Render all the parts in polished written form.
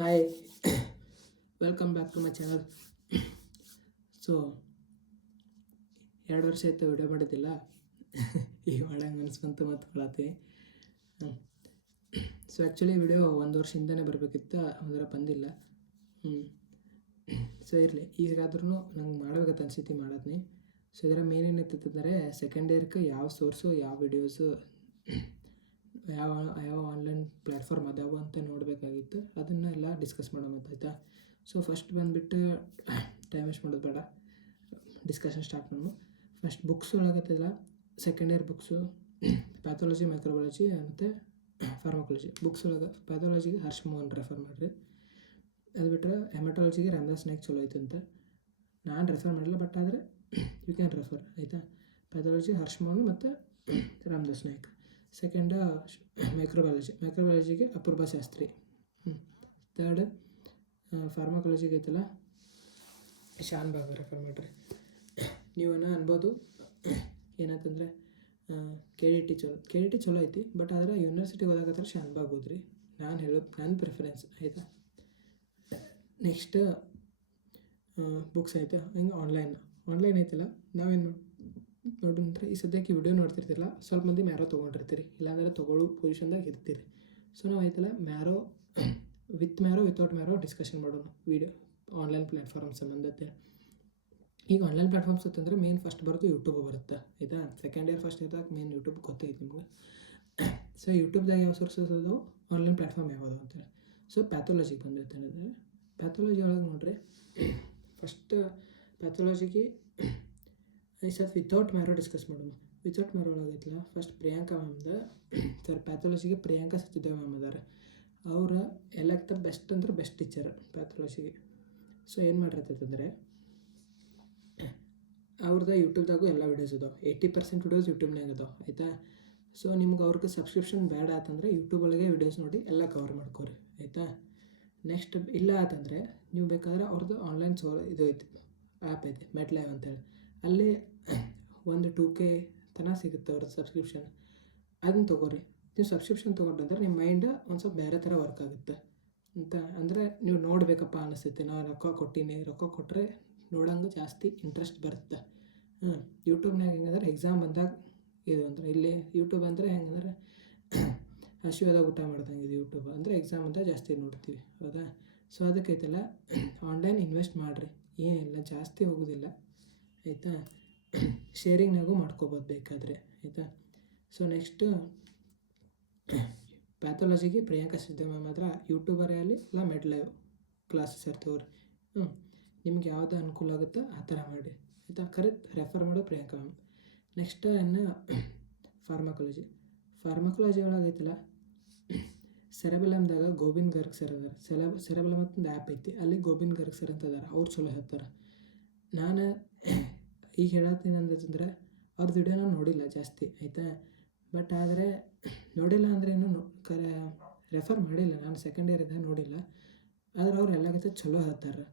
Hi welcome back to my channel. So 2 ವರ್ಷ ಆಯ್ತು video ಮಾಡಿದ್ದಿಲ್ಲ. ಈಗ ಮಾಡಂಗೆ ಅನ್ಸ್ಕೊಂತು ಮತ್ತು ಮಾಡತ್ತೀವಿ. ಸೊ ಆ್ಯಕ್ಚುಲಿ ವಿಡಿಯೋ 1 ವರ್ಷದಿಂದನೇ ಬರಬೇಕಿತ್ತು, ಅಂದ್ರೆ ಬಂದಿಲ್ಲ. ಸೊ ಇರಲಿ, ಈಗಾದ್ರೂ ನಂಗೆ ಮಾಡ್ಬೇಕಂತ ಅನ್ಸೈತಿ ಮಾಡತ್ನಿ. ಸೊ ಇದರ ಮೇನ್ ಏನೈತಂದರೆ ಸೆಕೆಂಡ್ ಇಯರ್ಗೆ ಯಾವ ಸೋರ್ಸು, ಯಾವ ವಿಡಿಯೋಸು, ಯಾವ ಯಾವ ಆನ್ಲೈನ್ ಪ್ಲ್ಯಾಟ್ಫಾರ್ಮ್ ಅದಾವ ಅಂತ ನೋಡಬೇಕಾಗಿತ್ತು. ಅದನ್ನೆಲ್ಲ ಡಿಸ್ಕಸ್ ಮಾಡೋಣ. ಸೊ ಫಸ್ಟ್ ಬಂದುಬಿಟ್ಟು ಟೈಮ್ ವೇಸ್ಟ್ ಮಾಡೋದು ಬೇಡ, ಡಿಸ್ಕಷನ್ ಸ್ಟಾರ್ಟ್ ಮಾಡೋಣ. ಫಸ್ಟ್ ಬುಕ್ಸ್ ಒಳಗತ್ತಲ್ಲ, second year books pathology, microbiology ಮತ್ತು ಫಾರ್ಮಕಾಲಜಿ. ಬುಕ್ಸ್ ಒಳಗೆ ಪ್ಯಾಥಾಲಜಿಗೆ ಹರ್ಷ ಮೋಹನ್ ರೆಫರ್ ಮಾಡಿರಿ. ಅದು ಬಿಟ್ಟರೆ ಹೆಮಟಾಲಜಿಗೆ ರಾಮದಾಸ್ ನಾಯ್ಕ್ ಚಲೋ ಐತೆ ಅಂತ ನಾನು ರೆಫರ್ ಮಾಡಿಲ್ಲ, ಬಟ್ ಆದರೆ ಯು ಕ್ಯಾನ್ ರೆಫರ್. ಆಯಿತಾ? ಪ್ಯಾಥಾಲಜಿ ಹರ್ಷ ಮೋಹನ್ ಮತ್ತು ರಾಮದಾಸ್ ನಾಯ್ಕ್. ಸೆಕೆಂಡ ಮೈಕ್ರೋಬಯಾಲಜಿಗೆ ಅಪೂರ್ವ ಶಾಸ್ತ್ರಿ. ತರ್ಡ್ ಫಾರ್ಮಕಾಲಜಿಗೆ ಐತಲ್ಲ, ಶಾನ್ ಬಾಗ್ ರೆಫರ್ ಮಾಡಿರಿ. ನೀವನ್ನ ಅನ್ಬೋದು ಏನಂತಂದರೆ ಕೆ ಡಿ ಟಿ ಚಲೋ ಐತಿ, ಬಟ್ ಆದರೆ ಯೂನಿವರ್ಸಿಟಿಗೆ ಹೋದಾಗತ್ರ ಶಾನ್ ಬಾಗ್ ಹೋದ್ರಿ. ನಾನು ಹೇಳೋದು ನನ್ನ ಪ್ರಿಫರೆನ್ಸ್. ಆಯಿತಾ? ನೆಕ್ಸ್ಟ್ ಬುಕ್ಸ್ ಐತೆ. ಹಿಂಗೆ ಆನ್ಲೈನ್ ಐತಲ್ಲ, ನಾವೇನು ನೋಡಿದ್ರೆ ಈ ಸದ್ಯಕ್ಕೆ ವಿಡಿಯೋ ನೋಡ್ತಿರ್ತಿರಲ್ಲ, ಸ್ವಲ್ಪ ಮಂದಿ ಮ್ಯಾರೋ ತೊಗೊಂಡಿರ್ತೀರಿ, ಇಲ್ಲಾಂದರೆ ತೊಗೊಳ್ಳೋ ಪೊಸಿಷನ್ದಾಗ ಇರ್ತೀರಿ. ಸೊ ನಾವು ಐತಲ್ಲ marrow with marrow without marrow discussion ಮಾಡೋಣ ವಿಡಿಯೋ ಆನ್ಲೈನ್ ಪ್ಲ್ಯಾಟ್ಫಾರ್ಮ್ ಸಂಬಂಧತೆ. ಈಗ ಆನ್ಲೈನ್ ಪ್ಲ್ಯಾಟ್ಫಾರ್ಮ್ಸ್ ಅಂತಂದರೆ ಮೇನ್ ಫಸ್ಟ್ ಬರೋದು ಯೂಟ್ಯೂಬ್ ಬರುತ್ತೆ. ಆಯಿತಾ? ಸೆಕೆಂಡ್ ಇಯರ್ ಫಸ್ಟ್ ಇಯರ್ದಾಗ ಮೇನ್ ಯೂಟ್ಯೂಬ್ ಗೊತ್ತೈತೆ ನಿಮ್ಗೆ. ಸೊ ಯೂಟ್ಯೂಬ್ದಾಗ ಯಾವ ಸೋರ್ಸಸ್ ಅದಾವೆ, ಆನ್ಲೈನ್ ಪ್ಲ್ಯಾಟ್ಫಾರ್ಮ್ ಯಾವುದು ಅಂತೇಳಿ. ಸೊ ಪ್ಯಾಥಾಲಜಿಗೆ ಬಂದಿರ್ತೇನೆ. ಪ್ಯಾಥಾಲಜಿ ಒಳಗೆ ನೋಡ್ರಿ, ಫಸ್ಟ್ ಪ್ಯಾಥಾಲಜಿಗೆ ಈ ಸರ್ ವಿತೌಟ್ ಮ್ಯಾರೋ ಡಿಸ್ಕಸ್ ಮಾಡೋಣ. ವಿತೌಟ್ ಮ್ಯಾರೋ ಒಳಗೈತಲ್ಲ, ಫಸ್ಟ್ ಪ್ರಿಯಾಂಕಾ ಮ್ಯಾಮ್ದ ಸರ್ ಪ್ಯಾಥಾಲಜಿಗೆ ಪ್ರಿಯಾಂಕಾ ಸತ್ಯದೇವ ಮ್ಯಾಮ್ ಅದಾರೆ. ಅವರ ಎಲ್ಲಕ್ಕಿಂತ ಬೆಸ್ಟ್ ಅಂದ್ರೆ ಬೆಸ್ಟ್ ಟೀಚರ್ ಪ್ಯಾಥಾಲಜಿಗೆ. ಸೊ ಏನು ಮಾಡಿರ್ತೈತಂದರೆ ಅವ್ರದ್ದು ಯೂಟ್ಯೂಬ್ದಾಗೂ ಎಲ್ಲ ವೀಡಿಯೋಸ್ ಇದಾವೆ. 80% ವೀಡಿಯೋಸ್ ಯೂಟ್ಯೂಬ್ನಾಗ ಇದಾವೆ. ಆಯಿತಾ? ಸೊ ನಿಮ್ಗೆ ಅವ್ರಿಗೆ ಸಬ್ಸ್ಕ್ರಿಪ್ಷನ್ ಬೇಡ ಆತಂದರೆ ಯೂಟ್ಯೂಬ್ ಒಳಗೆ ವೀಡಿಯೋಸ್ ನೋಡಿ ಎಲ್ಲ ಕವರ್ ಮಾಡ್ಕೋರಿ. ಆಯಿತಾ? ನೆಕ್ಸ್ಟ್ ಇಲ್ಲ ಆತಂದರೆ ನೀವು ಬೇಕಾದ್ರೆ ಅವ್ರದ್ದು ಆನ್ಲೈನ್ ಇದು ಐತಿ, ಆ್ಯಪ್ ಐತಿ ಮೆಟ್ಲೈವ್ ಅಂತೇಳಿ. ಅಲ್ಲಿ ಒಂದು 2K ತನಕ ಸಿಗುತ್ತೆ ಅವ್ರದ್ದು ಸಬ್ಸ್ಕ್ರಿಪ್ಷನ್. ಅದನ್ನ ತೊಗೋರಿ. ನೀವು ಸಬ್ಸ್ಕ್ರಿಪ್ಷನ್ ತೊಗೊಂಡ್ರೆ ನಿಮ್ಮ ಮೈಂಡ್ ಒಂದು ಸ್ವಲ್ಪ ಬೇರೆ ಥರ ವರ್ಕ್ ಆಗುತ್ತೆ ಅಂತ. ಅಂದರೆ ನೀವು ನೋಡಬೇಕಪ್ಪ ಅನಿಸುತ್ತೆ, ನಾವು ರೊಕ್ಕ ಕೊಟ್ಟರೆ ನೋಡೋಂಗೆ ಜಾಸ್ತಿ ಇಂಟ್ರೆಸ್ಟ್ ಬರುತ್ತೆ. ಯೂಟ್ಯೂಬ್ನಾಗ ಹೆಂಗಂದ್ರೆ ಎಕ್ಸಾಮ್ ಬಂದಾಗ ಇದು ಅಂದರೆ ಇಲ್ಲಿ ಯೂಟ್ಯೂಬ್ ಅಂದರೆ ಹೆಂಗಂದ್ರೆ ಹಸಿವಾದಾಗ ಊಟ ಮಾಡ್ದಂಗೆ ಇದು ಯೂಟ್ಯೂಬ್ ಅಂದರೆ ಎಕ್ಸಾಮ್ ಅಂತ ಜಾಸ್ತಿ ನೋಡ್ತೀವಿ. ಹೌದಾ? ಸೊ ಅದಕ್ಕೈತಲ್ಲ ಆನ್ಲೈನ್ ಇನ್ವೆಸ್ಟ್ ಮಾಡಿರಿ, ಏನಿಲ್ಲ ಜಾಸ್ತಿ ಹೋಗೋದಿಲ್ಲ. ಆಯಿತಾ? ಶೇರಿಂಗ್ನಾಗೂ ಮಾಡ್ಕೋಬೋದು ಬೇಕಾದರೆ. ಆಯಿತಾ? ಸೊ ನೆಕ್ಸ್ಟು ಪ್ಯಾಥಾಲಜಿಗೆ ಪ್ರಿಯಾಂಕಾ ಸಿದ್ಧ ಮ್ಯಾಮ್ ಹತ್ರ ಯೂಟ್ಯೂಬರೇ ಆಗಲಿ ಇಲ್ಲ ಮೆಟ್ಲೈವ್ ಕ್ಲಾಸಸ್ ಇರ್ತವ್ರಿ. ನಿಮ್ಗೆ ಯಾವುದು ಅನುಕೂಲ ಆಗುತ್ತೋ ಆ ಥರ ಮಾಡಿ. ಆಯಿತಾ? ಕರೆಕ್ಟ್ ರೆಫರ್ ಮಾಡೋ ಪ್ರಿಯಾಂಕಾ ಮ್ಯಾಮ್. ನೆಕ್ಸ್ಟ್ ಇನ್ನು ಫಾರ್ಮಕಾಲಜಿ ಒಳಗೈತಲ್ಲ, ಸೆರೆಬೆಲಮ್ದಾಗ ಗೋವಿಂದ್ ಗರ್ಗ್ ಸರ್ ಅದಾರೆ. ಸೆರೆಬೆಲಮ್ ಅಂತ ಒಂದು ಆ್ಯಪ್ ಐತಿ, ಅಲ್ಲಿ ಗೋವಿಂದ್ ಗರ್ಗ್ ಸರ್ ಅಂತ ಅದಾರೆ. ಅವ್ರು ಚಲೋ ಹೇಳ್ತಾರೆ. ನಾನು ಈಗ ಹೇಳತ್ತೀನಿ ಅಂತಂದರೆ ಅವ್ರದ್ದು ವಿಡಿಯೋನ ನೋಡಿಲ್ಲ ಜಾಸ್ತಿ. ಆಯಿತಾ? ಬಟ್ ಆದರೆ ನೋಡಿಲ್ಲ ಅಂದರೆ ಏನು ರೆಫರ್ ಮಾಡಿಲ್ಲ, ನಾನು ಸೆಕೆಂಡ್ ಇಯರ್ ಇದ್ದಾಗ ನೋಡಿಲ್ಲ. ಆದ್ರೆ ಅವ್ರು ಎಲ್ಲಕ್ಕಿಂತ ಚಲೋ ಹೇಳ್ತಾರೆ.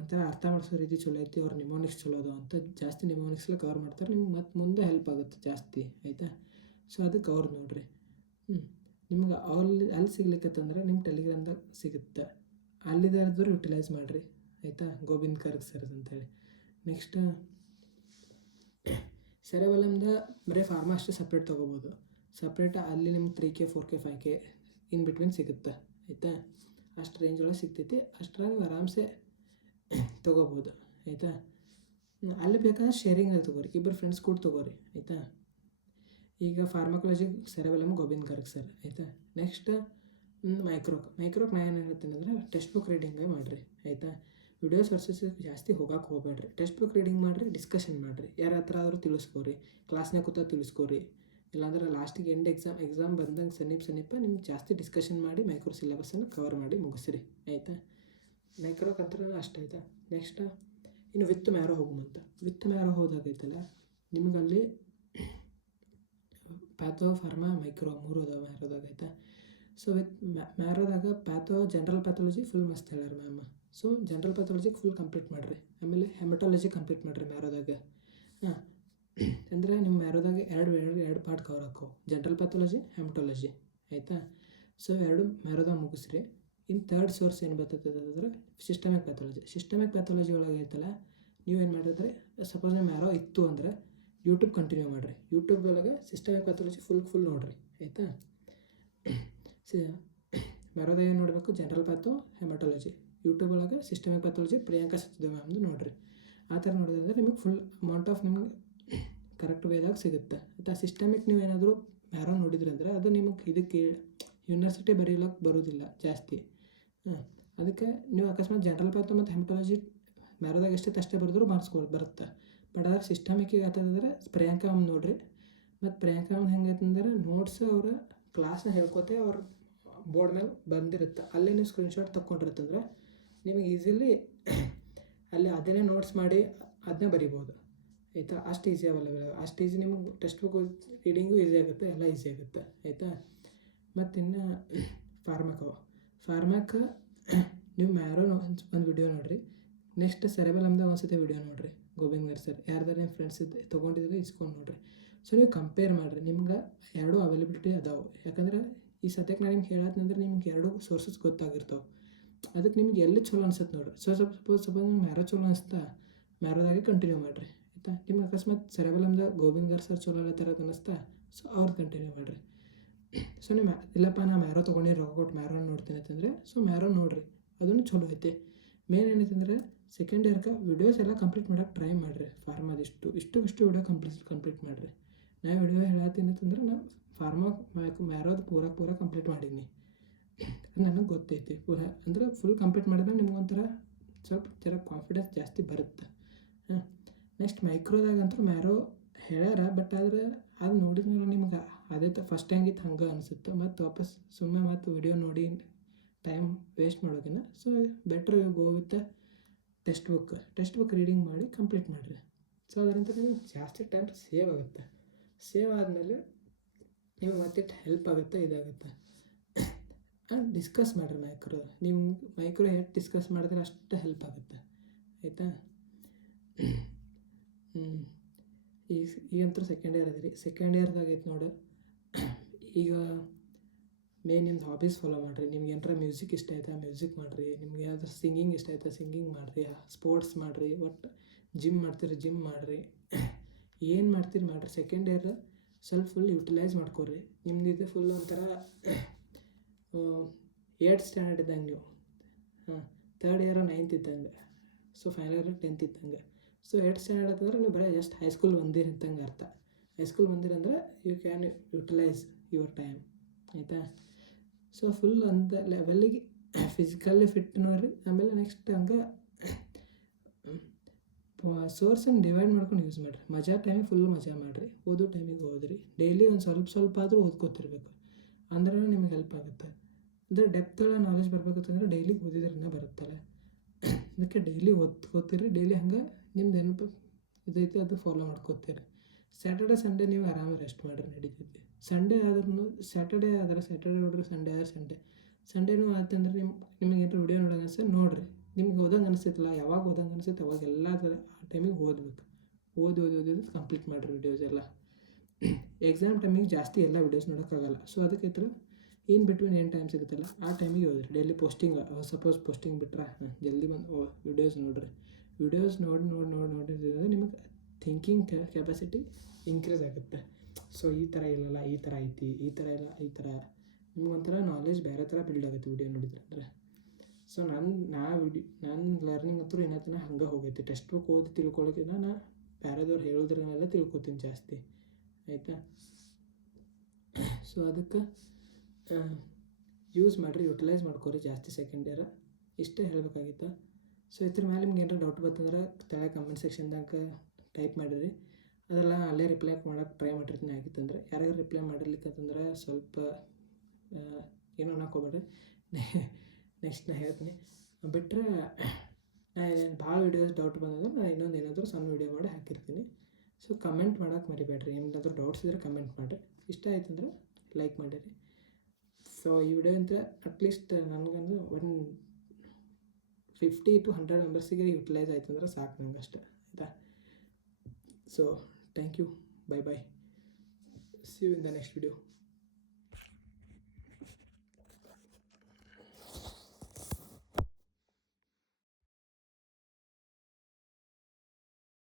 ಒಂಥರ ಅರ್ಥ ಮಾಡಿಸೋ ರೀತಿ ಚಲೋ ಐತಿ. ಅವ್ರು ನಿಮೋನಿಕ್ಸ್ ಚಲೋ ಅದಾವ ಅಂತ ಜಾಸ್ತಿ ನಿಮೋನಿಕ್ಸ್ಲ ಕವರ್ ಮಾಡ್ತಾರೆ. ನಿಮ್ಗೆ ಮತ್ತು ಮುಂದೆ ಹೆಲ್ಪ್ ಆಗುತ್ತೆ ಜಾಸ್ತಿ. ಆಯಿತಾ? ಸೊ ಅದಕ್ಕೆ ಅವ್ರದ್ದು ನೋಡಿರಿ. ನಿಮ್ಗೆ ಅಲ್ಲಿ ಸಿಗ್ಲಿಕ್ಕತ್ತಂದ್ರೆ ನಿಮ್ಮ ಟೆಲಿಗ್ರಾಮ್ದಾಗ ಸಿಗುತ್ತೆ, ಅಲ್ಲಿದ್ದಾದ್ರೂ ಯುಟಿಲೈಸ್ ಮಾಡಿರಿ. ಆಯಿತಾ? ಗೋವಿಂದ್ ಗರ್ಗ್ ಸರ್ ಅಂತೇಳಿ. ನೆಕ್ಸ್ಟ್ ಸೆರೆಬೆಲಮ್ದ ಬರೀ ಫಾರ್ಮಾ ಅಷ್ಟೇ ಸಪ್ರೇಟ್ ತೊಗೋಬೋದು. ಸಪ್ರೇಟ್ ಅಲ್ಲಿ ನಿಮ್ಗೆ 3K 4K 5K in between ಸಿಗುತ್ತೆ. ಆಯಿತಾ? ಅಷ್ಟು ರೇಂಜ್ ಒಳಗೆ ಸಿಗ್ತೈತಿ. ಅಷ್ಟರಾಗ ನೀವು ಆರಾಮ್ಸೆ ತೊಗೋಬೋದು. ಆಯಿತಾ? ಅಲ್ಲಿ ಬೇಕಾದ್ರೆ ಶೇರಿಂಗಲ್ಲಿ ತೊಗೋರಿ, ಇಬ್ಬರು ಫ್ರೆಂಡ್ಸ್ ಕೂಡ ತೊಗೋರಿ. ಆಯಿತಾ? ಈಗ ಫಾರ್ಮಕಾಲಜಿ ಸೆರೆಬೆಲಮ್ ಗೋವಿಂದ್ ಗರ್ಗ್ ಸರ್. ಆಯಿತಾ? ನೆಕ್ಸ್ಟ್ ಮೈಕ್ರೋಕ್ ನಾನು ಏನು ಹೇಳ್ತೀನಿ ಅಂದರೆ ಟೆಕ್ಸ್ಟ್ ಬುಕ್ ರೀಡಿಂಗೇ ಮಾಡಿರಿ. ಆಯಿತಾ? ವಿಡಿಯೋಸ್ ವರ್ಸಸ್ ಜಾಸ್ತಿ ಹೋಗಕ್ಕೆ ಹೋಗಬೇಡ್ರಿ. ಟೆಕ್ಸ್ಟ್ ಬುಕ್ ರೀಡಿಂಗ್ ಮಾಡಿರಿ, ಡಿಸ್ಕಷನ್ ಮಾಡಿರಿ, ಯಾರ ಹತ್ರ ಆದರೂ ತಿಳಿಸ್ಕೋರಿ, ಕ್ಲಾಸ್ನಾಗ ಕೂತ ತಿಳಿಸ್ಕೋರಿ. ಇಲ್ಲಾಂದ್ರೆ ಲಾಸ್ಟಿಗೆ ಎಂಡ್ ಎಕ್ಸಾಮ್ ಬಂದಂಗೆ ಸಮೀಪ ನಿಮ್ಗೆ ಜಾಸ್ತಿ ಡಿಸ್ಕಷನ್ ಮಾಡಿ ಮೈಕ್ರೋ ಸಿಲೆಬಸ್ಸನ್ನು ಕವರ್ ಮಾಡಿ ಮುಗಿಸ್ರಿ. ಆಯಿತಾ? ಮೈಕ್ರೋಕ್ ಹತ್ರ ಅಷ್ಟೇ. ಆಯಿತಾ? ನೆಕ್ಸ್ಟ್ ಇನ್ನು ವಿತ್ ಮ್ಯಾರೋ ಹೋಗುವಂತ. ವಿತ್ ಮ್ಯಾರೋ ಹೋದಾಗೈತಲ್ಲ, ನಿಮಗಲ್ಲಿ ಪ್ಯಾಥೋ, ಫಾರ್ಮಾ, ಮೈಕ್ರೋ 3 ಅದಾವೆ ಮ್ಯಾರೋದಾಗ. ಆಯಿತಾ? ಸೊ ವಿತ್ ಮ್ಯಾರೋದಾಗ ಜನರಲ್ ಪ್ಯಾಥಾಲಜಿ ಫುಲ್ ಮಸ್ತ್ ಹೇಳ್ಯಾರ ಮ್ಯಾಮ್. ಸೊ ಜನರಲ್ ಪ್ಯಾಥಾಲಜಿಗೆ ಫುಲ್ ಕಂಪ್ಲೀಟ್ ಮಾಡಿರಿ. ಆಮೇಲೆ ಹೆಮಟಾಲಜಿ ಕಂಪ್ಲೀಟ್ ಮಾಡಿರಿ ಮ್ಯಾರೋದಾಗ. ಅಂದರೆ ನಿಮ್ಮ ಮ್ಯಾರೋದಾಗ ಎರಡು ಪಾರ್ಟ್ ಕವರ್ ಹಾಕೋ, ಜನರಲ್ ಪ್ಯಾಥಾಲಜಿ, ಹೆಮಟಾಲಜಿ. ಆಯಿತಾ? ಸೊ 2 ಮ್ಯಾರೋದಾಗ ಮುಗಿಸ್ರಿ. ಇನ್ನು ಥರ್ಡ್ ಸೋರ್ಸ್ ಏನು ಬರ್ತದೆ ಅಂದರೆ ಸಿಸ್ಟಮಿಕ್ ಪ್ಯಾಥಾಲಜಿ ಒಳಗೆ ಐತಲ್ಲ, ನೀವೇನು ಮಾಡಿದ್ರೆ ಸಪೋಸ್ ನಿಮ್ಮ ಯಾರೋ ಇತ್ತು ಅಂದರೆ ಯೂಟ್ಯೂಬ್ ಕಂಟಿನ್ಯೂ ಮಾಡಿರಿ. ಯೂಟ್ಯೂಬ್ ಒಳಗೆ ಸಿಸ್ಟಮಿಕ್ ಪ್ಯಾಥಾಲಜಿ ಫುಲ್ ನೋಡಿರಿ, ಆಯಿತಾ. ಮ್ಯಾರೋದಾಗ ಏನು ನೋಡಬೇಕು, ಜನರಲ್ ಪ್ಯಾಥೋ, ಹೆಮಟಾಲಜಿ. ಯೂಟ್ಯೂಬ್ ಒಳಗೆ ಸಿಸ್ಟಮಿಕ್ ಪ್ಯಾಥಾಲಜಿ ಪ್ರಿಯಾಂಕಾ ಸಚ್ದೇವ್ ಮ್ಯಾಮ್ದು ನೋಡಿರಿ. ಆ ಥರ ನೋಡಿದ್ರೆ ನಿಮಗೆ ಫುಲ್ ಅಮೌಂಟ್ ಆಫ್ ನಿಮಗೆ ಕರೆಕ್ಟ್ ವೇದಾಗ ಸಿಗುತ್ತೆ, ಆಯಿತಾ. ಸಿಸ್ಟಮಿಕ್ ನೀವು ಏನಾದರೂ ಮ್ಯಾರೋ ನೋಡಿದ್ರಿ ಅಂದರೆ ಅದು ನಿಮಗೆ ಇದಕ್ಕೆ ಯೂನಿವರ್ಸಿಟಿ ಬರೀಲಕ್ಕೆ ಬರೋದಿಲ್ಲ ಜಾಸ್ತಿ. ಅದಕ್ಕೆ ನೀವು ಅಕಸ್ಮಾತ್ ಜನರಲ್ ಪ್ಯಾಥೋ ಮತ್ತು ಹೆಮಟಾಲಜಿ ಮ್ಯಾರೋದಾಗ ಎಷ್ಟೈತೆ ಅಷ್ಟೇ ಬರೆದ್ರು ಬರುತ್ತೆ. ಬಟ್ ಅದಾಗ ಸಿಸ್ಟಮಿಕ್ಕಿಗೆ ಆತಂದ್ರೆ ಪ್ರಿಯಾಂಕಾ ಮ್ಯಾಮ್ ನೋಡಿರಿ. ಮತ್ತು ಪ್ರಿಯಾಂಕಾ ಮ್ಯಾಮ್ ಹೆಂಗೈತಂದ್ರೆ ನೋಟ್ಸ್ ಅವರ ಕ್ಲಾಸ್ನ ಹೇಳ್ಕೊತೆ ಅವ್ರ ಬೋರ್ಡ್ ಮೇಲೆ ಬಂದಿರುತ್ತೆ, ಅಲ್ಲೇ ನೀವು ಸ್ಕ್ರೀನ್ಶಾಟ್ ತೊಗೊಂಡಿರುತ್ತಂದ್ರೆ ನಿಮಗೆ ಈಸಿಲಿ ಅಲ್ಲಿ ಅದನ್ನೇ ನೋಟ್ಸ್ ಮಾಡಿ ಅದನ್ನೇ ಬರಿಬೋದು, ಆಯಿತಾ. ಅಷ್ಟು ಈಸಿ ಅವೈಲೇಬಲ್, ಅಷ್ಟು ಈಸಿ. ನಿಮಗೆ ಟೆಕ್ಸ್ಟ್ ಬುಕ್ ರೀಡಿಂಗು ಈಸಿ ಆಗುತ್ತೆ, ಎಲ್ಲ ಈಸಿ ಆಗುತ್ತೆ, ಆಯಿತಾ. ಮತ್ತು ಇನ್ನು ಫಾರ್ಮಕ ನೀವು ಮ್ಯಾರೋ ಒಂದು ವಿಡಿಯೋ ನೋಡಿರಿ. ನೆಕ್ಸ್ಟ್ ಸೆರೆಬೆಲಮ್ದಾಗ ಒಂದ್ಸತಿ ವಿಡಿಯೋ ನೋಡಿರಿ, ಗೋವಿಂದ್ ಗರ್ ಸರ್. ಯಾರ್ದಾರು ನಿಮ್ಮ ಫ್ರೆಂಡ್ಸ್ ತೊಗೊಂಡಿದ್ರೆ ಇಸ್ಕೊಂಡು ನೋಡಿರಿ. ಸೊ ನೀವು ಕಂಪೇರ್ ಮಾಡಿರಿ, ನಿಮ್ಗೆ ಎರಡೂ ಅವೈಲಬಿಲಿಟಿ ಅದಾವೆ. ಯಾಕಂದ್ರೆ ಈ ಸದ್ಯಕ್ಕೆ ನಾನು ನಿಮ್ಗೆ ಹೇಳತ್ತಂದ್ರೆ ನಿಮ್ಗೆ ಎರಡು ಸೋರ್ಸಸ್ ಗೊತ್ತಾಗಿರ್ತಾವೆ. ಅದಕ್ಕೆ ನಿಮ್ಗೆ ಎಲ್ಲಿ ಚಲೋ ಅನ್ಸುತ್ತೆ ನೋಡಿರಿ. ಸೊ ಸಪೋಸ್ ನಿಮ್ಗೆ ಮ್ಯಾರೋ ಚಲೋ ಅನಿಸ್ತಾ ಮ್ಯಾರೋದಾಗೆ ಕಂಟಿನ್ಯೂ ಮಾಡಿರಿ, ಆಯಿತಾ. ನಿಮ್ಗೆ ಅಕಸ್ಮಾತ್ ಸೆರೆಬೆಲಮ್ದಾಗ ಗೋವಿಂದ್ ಗರ್ ಸರ್ ಚಲೋ ಥರ ಅನ್ನಿಸ್ತಾ ಸೊ ಅವ್ರು ಕಂಟಿನ್ಯೂ ಮಾಡಿರಿ. ಸೊ ನೀವು ಇಲ್ಲಪ್ಪ ನಾ ಮ್ಯಾರೋ ತೊಗೊಂಡು ರೊಕ್ಕ ಕೊಟ್ಟು ಮ್ಯಾರೋ ನೋಡ್ತೀನಿ ಅಂತಂದರೆ ಸೊ ಮ್ಯಾರೋ ನೋಡಿರಿ, ಅದನ್ನು ಚಲೋ ಐತೆ. ಮೇನ್ ಏನೈತಂದ್ರೆ ಸೆಕೆಂಡ್ ಇಯರ್ಗೆ ವಿಡಿಯೋಸ್ ಎಲ್ಲ ಕಂಪ್ಲೀಟ್ ಮಾಡೋಕ್ಕೆ ಟ್ರೈ ಮಾಡಿರಿ. ಇಷ್ಟು ವಿಡಿಯೋ ಕಂಪ್ಲೀಟ್ ಮಾಡಿರಿ. ನಾ ವಿಡಿಯೋ ಹೇಳತ್ತೀನಿ ಅಂತಂದ್ರೆ ನಾನು ಮ್ಯಾರೋದು ಪೂರ ಕಂಪ್ಲೀಟ್ ಮಾಡೀನಿ, ನನಗೆ ಗೊತ್ತೈತಿ. ಅಂದ್ರೆ ಫುಲ್ ಕಂಪ್ಲೀಟ್ ಮಾಡಿದ್ರೆ ನಿಮ್ಗೊಂಥರ ಸ್ವಲ್ಪ ಕಾನ್ಫಿಡೆನ್ಸ್ ಜಾಸ್ತಿ ಬರುತ್ತೆ. ನೆಕ್ಸ್ಟ್ ಮೈಕ್ರೋದಾಗಂತೂ ಮ್ಯಾರೋ ಹೇಳ್ಯಾರ, ಬಟ್ ಆದರೆ ಅದು ನೋಡಿದ್ಮೇಲೆ ನಿಮ್ಗೆ ಅದೇ ಫಸ್ಟ್ ಹೆಂಗಿತ್ತು ಹಂಗೆ ಅನಿಸುತ್ತೆ. ಮತ್ತು ವಾಪಸ್ ಸುಮ್ಮನೆ ಮತ್ತು ವಿಡಿಯೋ ನೋಡಿ ಟೈಮ್ ವೇಸ್ಟ್ ಮಾಡೋದಿಲ್ಲ. So better go with text book reading ಮಾಡಿ ಕಂಪ್ಲೀಟ್ ಮಾಡಿರಿ. ಸೊ ಅದರಿಂದ ನಿಮ್ಗೆ ಜಾಸ್ತಿ ಟೈಮ್ ಸೇವ್ ಆಗುತ್ತೆ. ಸೇವ್ ಆದಮೇಲೆ ನಿಮ್ಗೆ ಮತ್ತಿಟ್ಟು ಹೆಲ್ಪ್ ಆಗುತ್ತೆ, ಇದಾಗುತ್ತೆ. ಡಿಸ್ಕಸ್ ಮಾಡಿರಿ ಮೈಕ್ರೋ ಎಷ್ಟು ಡಿಸ್ಕಸ್ ಮಾಡಿದ್ರೆ ಅಷ್ಟು ಹೆಲ್ಪ್ ಆಗುತ್ತೆ, ಆಯಿತಾ. ಈಗಂತೂ ಸೆಕೆಂಡ್ ಇಯರ್ ಅದಿರಿ. ಸೆಕೆಂಡ್ ಇಯರ್ದಾಗ ಐತೆ ನೋಡಿ, ಈಗ ಮೇನ್ ನಿಮ್ದು ಹಾಬೀಸ್ ಫಾಲೋ ಮಾಡಿರಿ. ನಿಮ್ಗೆ ಏನಾರ ಮ್ಯೂಸಿಕ್ ಇಷ್ಟ ಆಯ್ತಾ ಮ್ಯೂಸಿಕ್ ಮಾಡಿರಿ, ನಿಮ್ಗೆ ಯಾವ್ದಾರು ಸಿಂಗಿಂಗ್ ಇಷ್ಟ ಆಯ್ತಾ ಸಿಂಗಿಂಗ್ ಮಾಡಿರಿ, ಸ್ಪೋರ್ಟ್ಸ್ ಮಾಡಿರಿ, ಒಟ್ಟು ಜಿಮ್ ಮಾಡ್ತೀರಿ ಜಿಮ್ ಮಾಡಿರಿ, ಏನು ಮಾಡ್ತೀರಿ ಮಾಡಿರಿ. ಸೆಕೆಂಡ್ ಇಯರ್ ಸ್ವಲ್ಪ ಫುಲ್ ಯುಟಿಲೈಸ್ ಮಾಡ್ಕೊರಿ. ನಿಮ್ದು ಫುಲ್ ಒಂಥರ 8th ಸ್ಟ್ಯಾಂಡರ್ಡ್ ಇದ್ದಂಗೆ ನೀವು, ಥರ್ಡ್ ಇಯರ್ 9th ಇದ್ದಂಗೆ, ಸೊ ಫೈನಲ್ ಇಯರ್ 10th ಇದ್ದಂಗೆ. ಸೊ 8th ಸ್ಟ್ಯಾಂಡರ್ಡ್ ಅಂತಂದ್ರೆ ನೀವು ಬರೀ ಜಸ್ಟ್ ಹೈಸ್ಕೂಲ್ ಬಂದಿರಿ ಅಂತಂಗೆ ಅರ್ಥ. ಹೈಸ್ಕೂಲ್ ಬಂದಿರಂದ್ರೆ you can utilise your time, ಆಯಿತಾ. ಸೊ ಫುಲ್ ಒಂದು ಲೆವೆಲ್ಲಿಗೆ ಫಿಸಿಕಲಿ ಫಿಟ್ ನೋಡ್ರಿ. ಆಮೇಲೆ ನೆಕ್ಸ್ಟ್ ಹಂಗೆ ಸೋರ್ಸನ್ನು ಡಿವೈಡ್ ಮಾಡ್ಕೊಂಡು ಯೂಸ್ ಮಾಡಿರಿ. ಮಜಾ ಟೈಮಿಗೆ ಫುಲ್ ಮಜಾ ಮಾಡಿರಿ, ಓದೋ ಟೈಮಿಗೆ ಓದಿರಿ. ಡೈಲಿ ಒಂದು ಸ್ವಲ್ಪ ಆದರೂ ಓದ್ಕೋತಿರ್ಬೇಕು, ಅಂದ್ರೆ ನಿಮಗೆ ಹೆಲ್ಪ್ ಆಗುತ್ತೆ. ಅಂದರೆ ಡೆಪ್ತ್ ಒಳಗೆ ನಾಲೆಜ್ ಬರ್ಬೇಕಂತಂದ್ರೆ ಡೈಲಿ ಓದಿದ್ರಿಂದ ಬರುತ್ತಲ್ಲ. ಅದಕ್ಕೆ ಡೈಲಿ ಓದ್ಕೋತೀರಿ. ಡೈಲಿ ಹಂಗೆ ನಿಮ್ದು ಏನಪ್ಪ ಇದೈತೆ ಅದು ಫಾಲೋ ಮಾಡ್ಕೋತೀರಿ. ಸ್ಯಾಟರ್ಡೆ ಸಂಡೇ ನೀವು ಆರಾಮಾಗಿ ರೆಸ್ಟ್ ಮಾಡಿರಿ, ನಡೀತೈತಿ. ಸಂಡೇ ಆದ್ರೂ ಸ್ಯಾಟರ್ಡೇ ನೋಡ್ರಿ, ಸಂಡೇನೂ ಆಯ್ತಂದ್ರೆ ನಿಮಗೆ ಏನಾರು ವಿಡಿಯೋ ನೋಡೋಂಗೆ ಅನ್ಸೆ ನೋಡಿರಿ. ನಿಮ್ಗೆ ಓದಂಗೆ ಅನಿಸ್ತೈತಲ್ಲ, ಯಾವಾಗ ಓದಂಗೆ ಅನಿಸುತ್ತೆ ಅವಾಗ ಎಲ್ಲ ಥರ ಆ ಟೈಮಿಗೆ ಓದಬೇಕು. ಓದಿ ಕಂಪ್ಲೀಟ್ ಮಾಡಿರಿ ವಿಡಿಯೋಸ್ ಎಲ್ಲ. ಎಕ್ಸಾಮ್ ಟೈಮಿಗೆ ಜಾಸ್ತಿ ಎಲ್ಲ ವಿಡಿಯೋಸ್ ನೋಡೋಕ್ಕಾಗಲ್ಲ. ಸೊ ಅದಕ್ಕೆ ಈ ಥರ ಇನ್ ಬಿಟ್ವೀನ್ ಏನು ಟೈಮ್ ಸಿಗುತ್ತಲ್ಲ ಆ ಟೈಮಿಗೆ ಓದಿರಿ. ಡೈಲಿ ಸಪೋಸ್ ಪೋಸ್ಟಿಂಗ್ ಬಿಟ್ರೆ ಜಲ್ದಿ ಬಂದು ವಿಡಿಯೋಸ್ ನೋಡಿರಿ. ವಿಡಿಯೋಸ್ ನೋಡಿದ್ರೆ ನಿಮಗೆ ಥಿಂಕಿಂಗ್ ಕೆಪಾಸಿಟಿ ಇನ್ಕ್ರೀಸ್ ಆಗುತ್ತೆ. ಸೊ ಈ ಥರ ಇಲ್ಲಲ್ಲ, ಈ ಥರ ಐತಿ, ಈ ಥರ ಇಲ್ಲ, ಈ ಥರ ನಿಮ್ಗೊಂಥರ ನಾಲೆಜ್ ಬೇರೆ ಥರ ಬಿಲ್ಡ್ ಆಗುತ್ತೆ ವಿಡಿಯೋ ನೋಡಿದ್ರೆ ಅಂದರೆ. ಸೊ ನನ್ನ ಲರ್ನಿಂಗ್ ಅಂತೂ ಏನತ್ತನ ಹಂಗೆ ಹೋಗೈತಿ. ಟೆಕ್ಸ್ಟ್ ಬುಕ್ ಓದಿ ತಿಳ್ಕೊಳ್ಳೋಕ್ಕಿಂತ ನಾ ಬೇರೆದವ್ರು ಹೇಳೋದ್ರನ್ನೆಲ್ಲ ತಿಳ್ಕೊತೀನಿ ಜಾಸ್ತಿ, ಆಯಿತಾ. ಸೊ ಅದಕ್ಕೆ ಯೂಸ್ ಮಾಡಿರಿ, ಯುಟಿಲೈಸ್ ಮಾಡ್ಕೊರಿ ಜಾಸ್ತಿ ಸೆಕೆಂಡ್ ಇಯರ್. ಇಷ್ಟೇ ಹೇಳಬೇಕಾಗಿತ್ತು. ಸೊ ಇದ್ರ ಮೇಲೆ ನಿಮ್ಗೆ ಏನಾರ ಡೌಟ್ ಬಂತಂದ್ರೆ ಕೆಳಗೆ ಕಮೆಂಟ್ ಸೆಕ್ಷನ್ದಾಗ ಟೈಪ್ ಮಾಡಿರಿ. ಅದೆಲ್ಲ ಅಲ್ಲೇ ರಿಪ್ಲೈ ಮಾಡೋಕ್ಕೆ ಟ್ರೈ ಮಾಡಿರ್ತೀನಿ. ಆಗಿತ್ತಂದ್ರೆ ಯಾರ್ಯಾರು ರಿಪ್ಲೈ ಮಾಡಿರ್ಲಿಕ್ಕಂತಂದ್ರೆ ಸ್ವಲ್ಪ ಏನೋ ಅನ್ನೋಕ್ಕೋಗ್ಬೇಡ್ರಿ. ನೆಕ್ಸ್ಟ್ ನಾ ಹೇಳ್ತೀನಿ. ಬಿಟ್ಟರೆ ನಾ ಭಾಳ ವೀಡಿಯೋಸ್ ಡೌಟ್ ಬಂದಂದ್ರೆ ನಾನು ಇನ್ನೊಂದು ಏನಾದರೂ ಸಣ್ಣ ವೀಡಿಯೋ ಮಾಡಿ ಹಾಕಿರ್ತೀನಿ. ಸೊ ಕಮೆಂಟ್ ಮಾಡೋಕ್ಕೆ ಮರಿಬೇಡ್ರಿ. ಏನಾದರೂ ಡೌಟ್ಸ್ ಇದ್ದರೆ ಕಮೆಂಟ್ ಮಾಡಿರಿ. ಇಷ್ಟ ಆಯ್ತಂದ್ರೆ ಲೈಕ್ ಮಾಡಿರಿ. ಸೊ ಈ ವಿಡಿಯೋ ಅಂತ ಅಟ್ಲೀಸ್ಟ್ ನನಗಂದ್ರೆ 50 to 100 ಮೆಂಬರ್ಸಿಗೆ ಯುಟಿಲೈಸ್ ಆಯ್ತಂದ್ರೆ ಸಾಕು ನಂಗೆ ಅಷ್ಟೇ, ಆಯಿತಾ. So thank you, bye. See you in the next video.